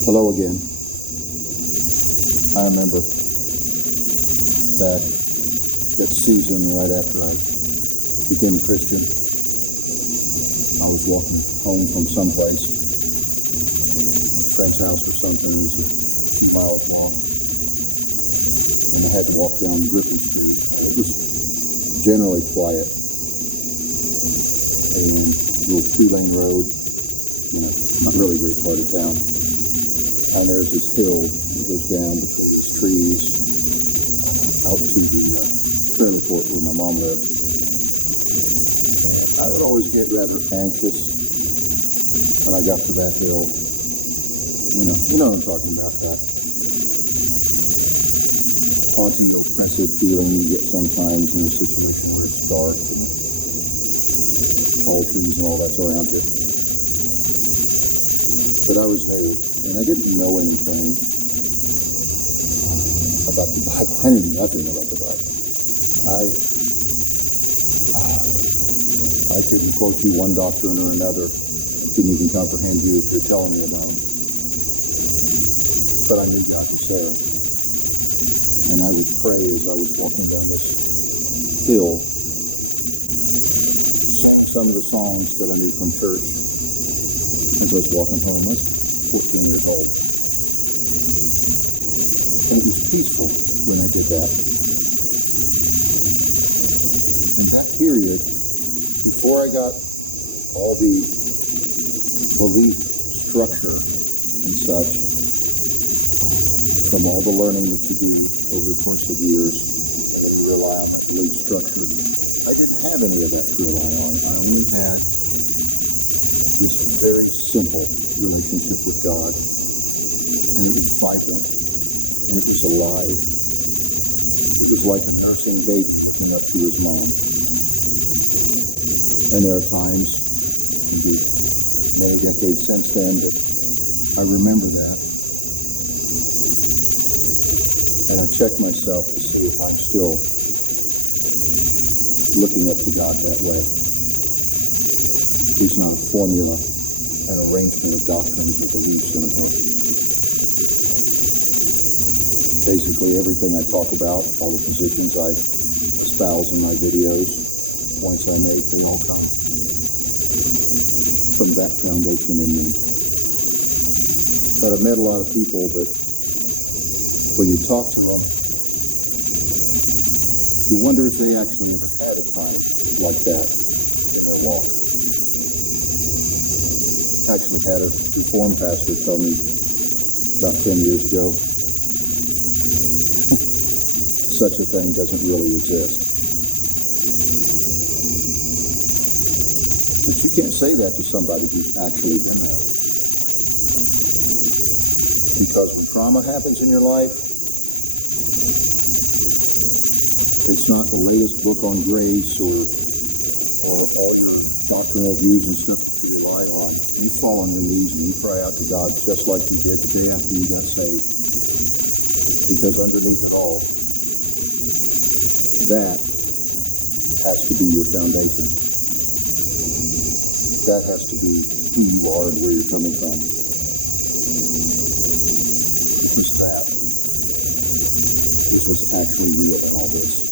Hello again. I remember back that season right after I became a Christian. I was walking home from someplace, a friend's house or something. It was a few miles long, and I had to walk down Griffin Street. It was generally quiet, and a little two-lane road, not really a great part of town. And there's this hill that goes down between these trees out to the trailer court where my mom lived. And I would always get rather anxious when I got to that hill. You know what I'm talking about, that haunting, oppressive feeling you get sometimes in a situation where it's dark and tall trees and all that's around you. But I was new, and I didn't know anything about the Bible. I knew nothing about the Bible. I couldn't quote you one doctrine or another. I couldn't even comprehend you if you're telling me about them. But I knew God was there. And I would pray as I was walking down this hill, sing some of the songs that I knew from church. As I was walking home, I was 14 years old. And it was peaceful when I did that. In that period, before I got all the belief structure and such, from all the learning that you do over the course of years, and then you rely on that belief structure, I didn't have any of that to rely on. I only had this very simple relationship with God, and it was vibrant, and it was alive. It was like a nursing baby looking up to his mom. And there are times in the many decades since then that I remember that, and I check myself to see if I'm still looking up to God that way. He's not a formula, an arrangement of doctrines or beliefs in a book. Basically, everything I talk about, all the positions I espouse in my videos, points I make, they all come from that foundation in me. But I've met a lot of people that when you talk to them, you wonder if they actually ever had a time like that in their walk. Actually had a Reformed pastor tell me about 10 years ago, such a thing doesn't really exist. But you can't say that to somebody who's actually been there. Because when trauma happens in your life, it's not the latest book on grace or all your doctrinal views and stuff that you rely on. You fall on your knees and you cry out to God just like you did the day after you got saved. Because underneath it all, that has to be your foundation. That has to be who you are and where you're coming from. Because that is what's actually real in all this.